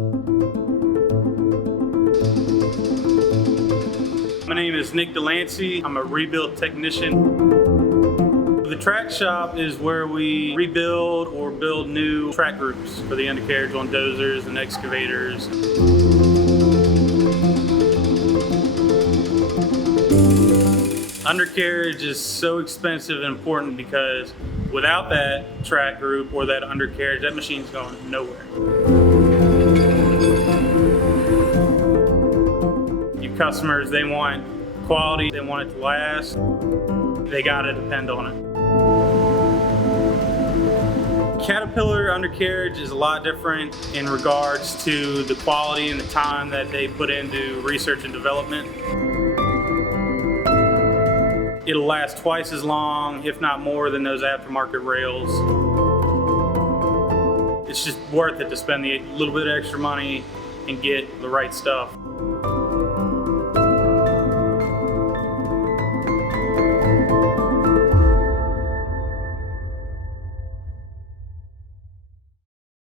My name is Nick Delancey. I'm a rebuild technician. The track shop is where we rebuild or build new track groups for the undercarriage on dozers and excavators. Undercarriage is so expensive and important because without that track group or that undercarriage, that machine's going nowhere. Your customers, they want quality, they want it to last, they gotta depend on it. Caterpillar undercarriage is a lot different in regards to the quality and the time that they put into research and development. It'll last twice as long, if not more, than those aftermarket rails. It's just worth it to spend the little bit of extra money and get the right stuff.